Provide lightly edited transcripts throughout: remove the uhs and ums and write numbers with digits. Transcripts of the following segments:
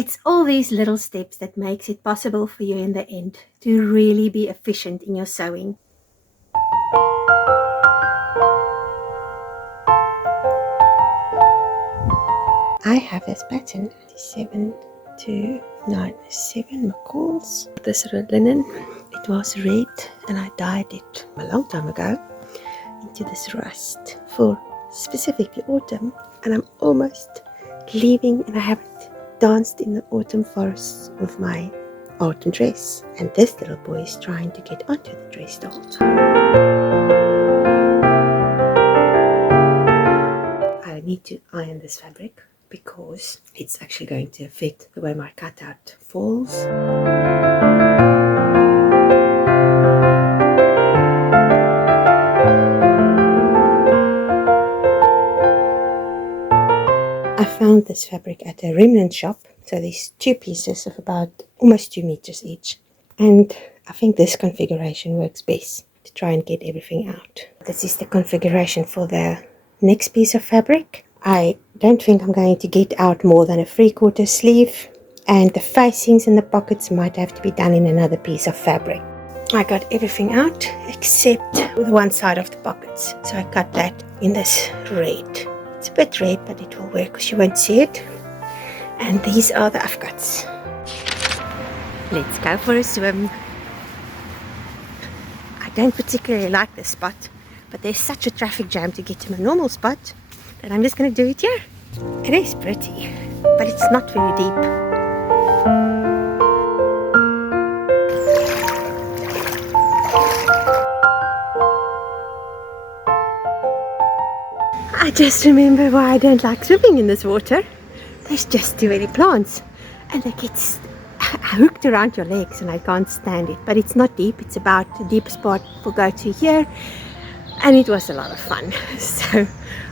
It's all these little steps that makes it possible for you in the end to really be efficient in your sewing. I have this pattern 77297 McCalls. This linen, it was red and I dyed it a long time ago into this rust for specifically autumn, and I'm almost leaving and I haven't danced in the autumn forest with my autumn dress, and this little boy is trying to get onto the dress the whole time. I need to iron this fabric because it's actually going to affect the way my cutout falls. I found this fabric at a remnant shop. So there's two pieces of about almost 2 meters each. And I think this configuration works best to try and get everything out. This is the configuration for the next piece of fabric. I don't think I'm going to get out more than a 3/4 sleeve. And the facings and the pockets might have to be done in another piece of fabric. I got everything out except the one side of the pockets. So I cut that in this red. It's a bit red, but it will work because you won't see it. And these are the afghats. Let's go for a swim. I don't particularly like this spot, but there's such a traffic jam to get to my normal spot that I'm just going to do it here. It is pretty, but it's not very deep. I just remember why I don't like swimming in this water. There's just too many plants and they get hooked around your legs and I can't stand it. But it's not deep, it's about the deepest part will go to here, and it was a lot of fun. So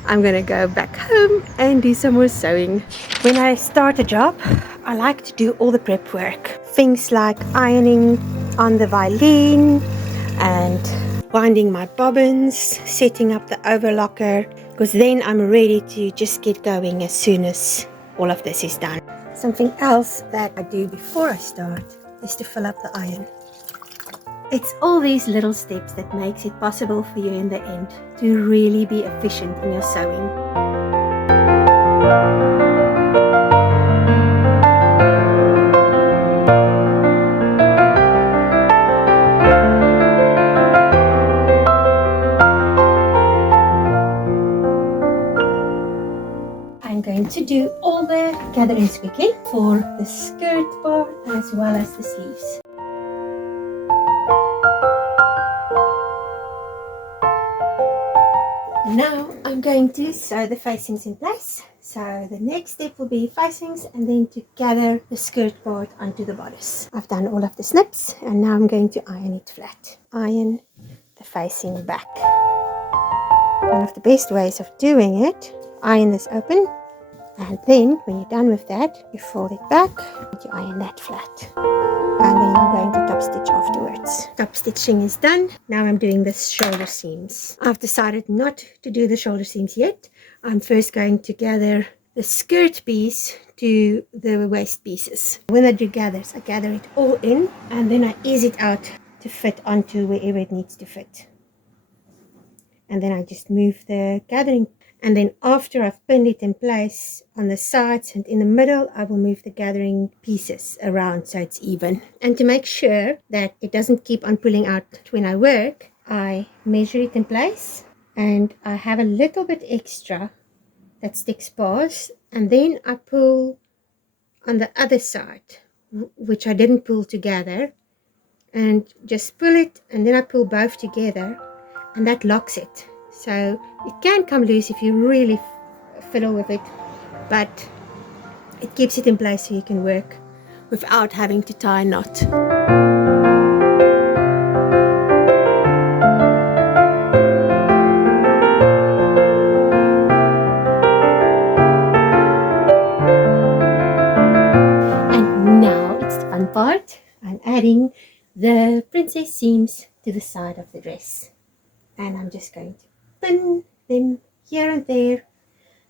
I'm gonna go back home and do some more sewing. When I start a job, I like to do all the prep work. Things like ironing on the violin and winding my bobbins, setting up the overlocker, because then I'm ready to just get going as soon as all of this is done. Something else that I do before I start is to fill up the iron. It's all these little steps that makes it possible for you in the end to really be efficient in your sewing. I'm going to do all the gathering squeaking for the skirt part as well as the sleeves. Now I'm going to sew the facings in place. So the next step will be facings and then to gather the skirt part onto the bodice. I've done all of the snips and now I'm going to iron it flat. Iron the facing back. One of the best ways of doing it, iron this open, and then when you're done with that, you fold it back and you iron that flat. And then I'm going to top stitch afterwards. Top stitching is done. Now I'm doing the shoulder seams. I've decided not to do the shoulder seams yet. I'm first going to gather the skirt piece to the waist pieces. When I do gathers, I gather it all in and then I ease it out to fit onto wherever it needs to fit. And then I just move the gathering. And then after I've pinned it in place on the sides and in the middle, I will move the gathering pieces around so it's even. And to make sure that it doesn't keep on pulling out when I work, I measure it in place and I have a little bit extra that sticks past, and then I pull on the other side, which I didn't pull together, and just pull it, and then I pull both together and that locks it. So it can come loose if you really fiddle with it, but it keeps it in place so you can work without having to tie a knot. And now it's the fun part. I'm adding the princess seams to the side of the dress. And I'm just going to pin them here and there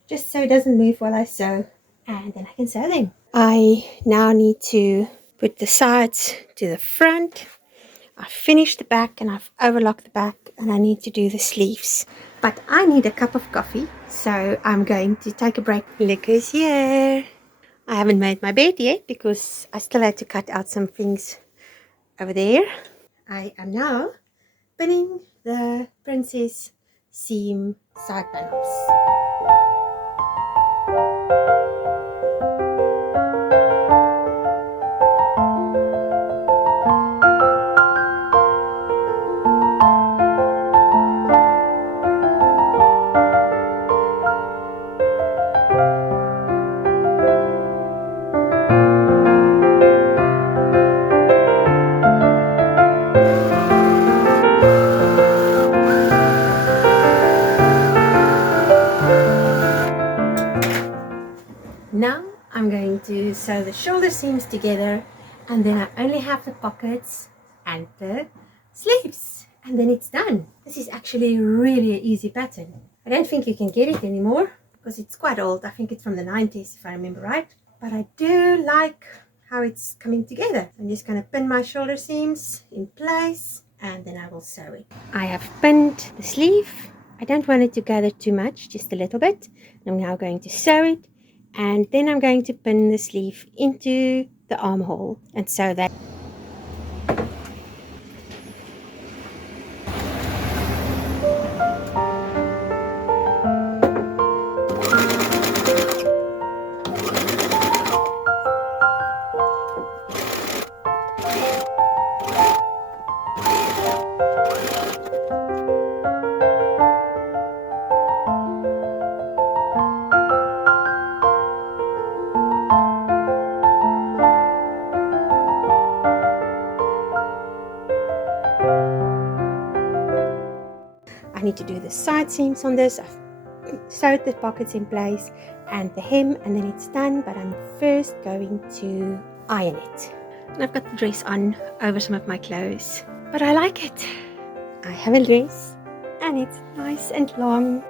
just so it doesn't move while I sew, and then I can sew them. I now need to put the sides to the front. I've finished the back and I've overlocked the back, and I need to do the sleeves. But I need a cup of coffee, so I'm going to take a break. Look who's here. I haven't made my bed yet because I still had to cut out some things over there. I am now pinning the Princess seam side panels. Now I'm going to sew the shoulder seams together, and then I only have the pockets and the sleeves, and then it's done. This is actually really an easy pattern. I don't think you can get it anymore because it's quite old. I think it's from the 90s if I remember right, but I do like how it's coming together. I'm just going to pin my shoulder seams in place, and then I will sew it. I have pinned the sleeve. I don't want it to gather too much, just a little bit. I'm now going to sew it, and then I'm going to pin the sleeve into the armhole and sew that. I need to do the side seams on this. I've sewed the pockets in place and the hem, and then it's done, but I'm first going to iron it. And I've got the dress on over some of my clothes, but I like it. I have a dress and it's nice and long.